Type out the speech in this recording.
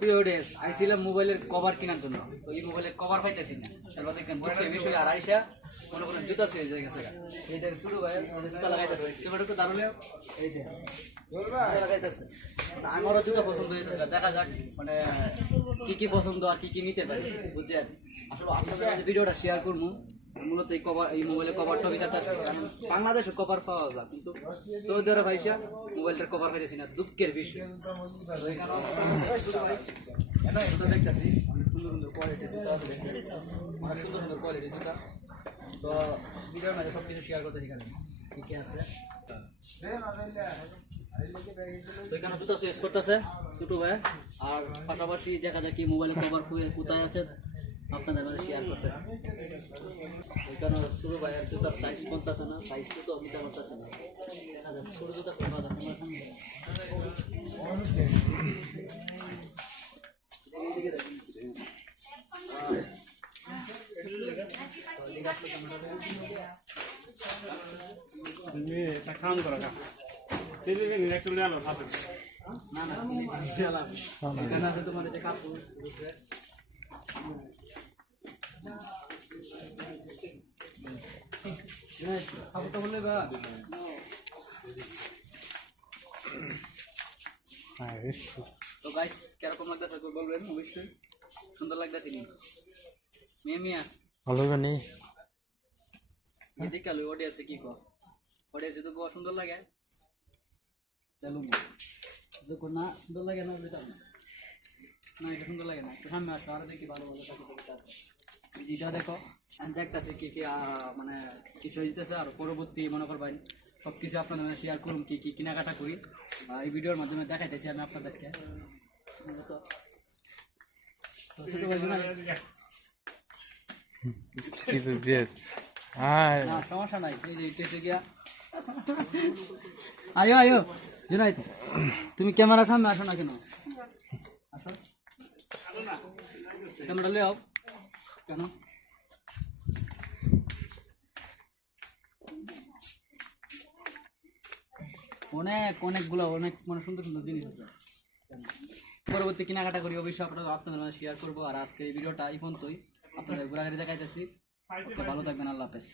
প্রিয় অডিয়েন্স আইছিলাম মোবাইলের কভার কেনার জন্য, তো এই মোবাইলের কভার পাইতেছি না। তারপর দেখেন বুঝতে বিষয় আর আইসা মনে করেন জুতা ছেড়ে যায় গেছে। এই যে তুলো ভাই জুতা লাগাইতেছে, এবার একটু দাঁড়ালে এই যে লাগাইতেছে। আমারও জুতা পছন্দ হয়েছে, দেখা যাক মানে কি কি পছন্দ আর কি কি নিতে পারি বুঝছেন। আসলে আপনাদের কাছে ভিডিওটা শেয়ার করবো। মূলত এই কভার, এই মোবাইলের কভারটা বিচারটা আছে, কারণ বাংলাদেশে কভার পাওয়া যায় কিন্তু সৌদি আরব আইসা মোবাইলটার কভার পাইতেছি না, দুঃখের বিষয়। দেখতেছি সুন্দর সুন্দর কোয়ালিটির জুতা আছে, অনেক সুন্দর সুন্দর কোয়ালিটির জুতা। তো ভিডিওর মাঝে সব কিছু শেয়ার করতে এখানে কি কি আছে। তো এখানে জুতা চয়েস করতেছে ছোটো ভাই, আর পাশাপাশি দেখা যায় কি মোবাইলের কভার কোথায় আছে আপনাদের মাঝে শেয়ার করতে। এখানে ছোটো ভাইয়ের জুতার সাইজ বলতেছে না, সাইজ তো নিতে পারতেছে না। দেখা যাচ্ছে ছোটো জুতা কোন বাজার খাওয়ান করা না না এখানে আছে তোমার যে কাপড় কাপড়টা বললে বা তো গাইস কিরকম লাগতেছে বলবেন অবশ্যই। সুন্দর লাগতেছে নি মিয়া ভালো বানি এদিকে আলো ওডি আছে কি কো ওডি আছে তো সুন্দর লাগে চলো দেখো না সুন্দর লাগে না যেটা না এটা সুন্দর লাগে না। সামনে আসো আর দেখি ভালো ভালো যেটা দেখো দেখতেছে কি কি মানে কিছু হইতেছে। আর পরবর্তী মনে করবেন সব কিছু আপনাদের শেয়ার করুন, কি কি কেনাকাটা করি এই ভিডিওর মাধ্যমে দেখাইতেছি আমি আপনাদেরকে। সমস্যা নাই, এই যে গিয়া আয়ো আয়ো জুনাইদ, তুমি ক্যামেরার সামনে আসো না কেন? আসো ক্যামেরা লে আও কেন? অনেকগুলো অনেক মানে সুন্দর সুন্দর জিনিস আছে। পরবর্তী কেনাকাটা করি অবশ্যই আপনাদের শেয়ার করবো। আর আজকে এই ভিডিওটা এই পর্যন্তই, আপনাদের ঘোরাঘুরি দেখাইতেছি। ভালো থাকবেন, আল্লাহ হাফেজ।